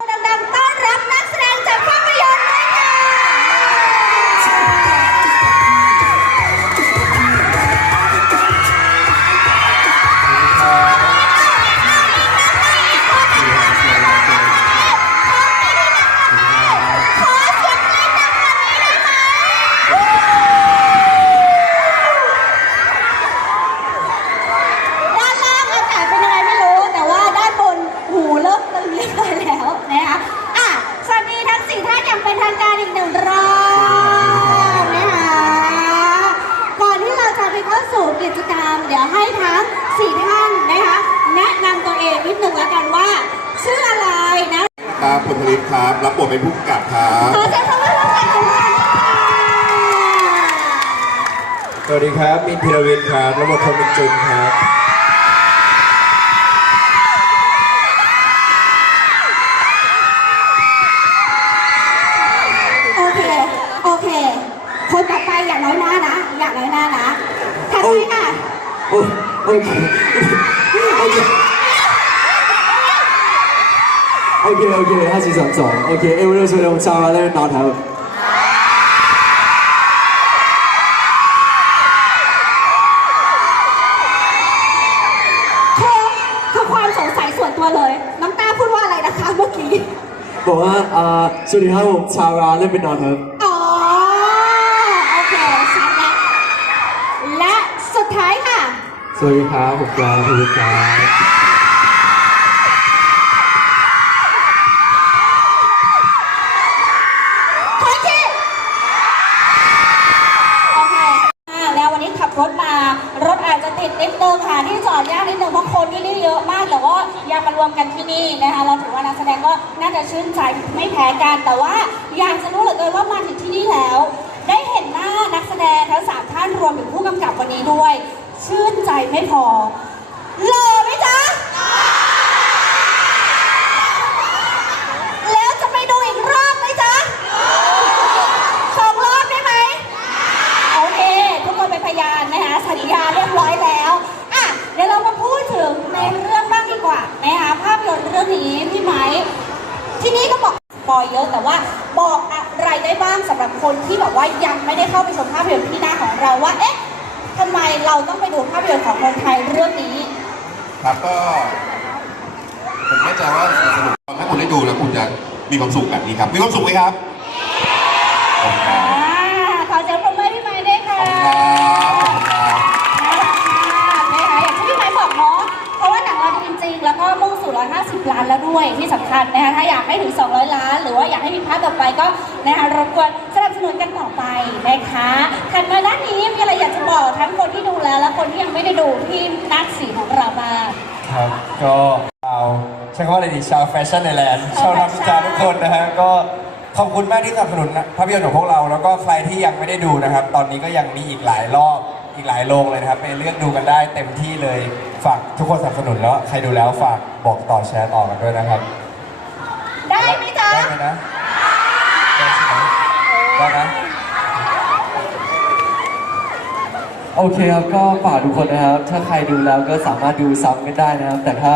ดั รับรับบทเป็นผู้กำกับครับขอเสียงปรบมือให้กับทุกท่านค่ะสวัสดีครับมินพิรวินครับระบบทมินจุนครับโอเค โอเค คนต่อไปอย่าน้อยหน้านะ อย่าน้อยหน้านะถัดไปค่ะ โอ้โอ โอเคโอเคห้าสี่สามสองโอเคเอเวอเรสต์เวลชาวาเลอร์นอทครับ คือคือความสงสัยส่วนตัวเลย น้ำต้พูดว่าอะไรนะคะเมื่อกี้ บอกว่าอ่าสวัสดีครับผมชาวาเลอร์เป็นนอทครับ อ๋อ โอเคชัดแล้วและสุดท้ายค่ะ สวัสดีครับผมปลาพิวครับ ดนิดนึงหาที่จอดยากนิดนึงเพราะคนที่นี่เยอะมาก แต่ว่าอยากมารวมกันที่นี่นะคะเราถือว่านักแสดงก็น่าจะชื่นใจไม่แพ้กันแต่ว่าอยากจะรู้เหลือเกินว่ามาถึงที่นี่แล้ว ได้เห็นหน้านักแสดงทั้งสามท่านรวมถึงผู้กำกับวันนี้ด้วย ชื่นใจไม่พอหล่อไหมจ๊ะ แล้วจะไปดูอีกรอบไหมจ๊ะสองรอบได้ไหม โอเค ทุกคนเป็นพยานนะคะสัญญาเรียบร้อยแล้วอะเดี๋ยวเรามาพูดถึงในเรื่องบ้างดีกว่านะคะภาพยนตร์เรื่องนี้พี่ไม้ ที่นี่ก็บอกสปอยเยอะแต่ว่าบอกอะไรได้บ้างสำหรับคนที่แบบว่ายังไม่ได้เข้าไปชมภาพยนตร์ที่หน้าของเราว่าเอ๊ะทำไมเราต้องไปดูภาพยนตร์ของคนไทยเรื่องนี้ ครับก็ผมแน่ใจว่าสนุกถ้าคุณได้ดูแล้วคุณจะมีความสุขแบบนี้ครับ มีความสุขไหมครับขอบคุณคอ่ารับขอเสียงปรบมือให้พี่ไม้ด้วยค่ะ 50 ล้านแล้วด้วยที่สำคัญนะคะถ้าอยากให้ถึง 200 ล้าน หรือว่าอยากให้มีภาพต่อไปก็นะคะรบกวนสนับสนุนกันต่อไปนะคะคันมาด้านนี้มีอะไรอยากจะบอกทั้งคนที่ดูแล้ว และคนที่ยังไม่ได้ดูที่นักสีของเราบ้างครับก็เชาวใช้คำว่าอะไรดีชาวแฟชั่นในแลนด์ชาวนักวิจารทุกคนนะฮะก็ขอบคุณมากที่สนับสนุนภาพยนตร์ของพวกเรา แล้วก็ใครที่ยังไม่ได้ดูนะครับ ตอนนี้ก็ยังมีอีกหลายรอบ อีกหลายโรงเลยนะครับไปเลือกดูกันได้เต็มที่เลยฝากทุกคนสนับสนุนแล้วใครดูแล้วฝากบอกต่อแชร์ต่อกันด้วยนะครับได้ไหมจ๊ะได้ไหมนะได้ใช่ไหมได้นะโอเคครับก็ฝากทุกคนนะครับ ถ้าใครดูแล้วก็สามารถดูซ้ำกันได้นะครับ แต่ถ้า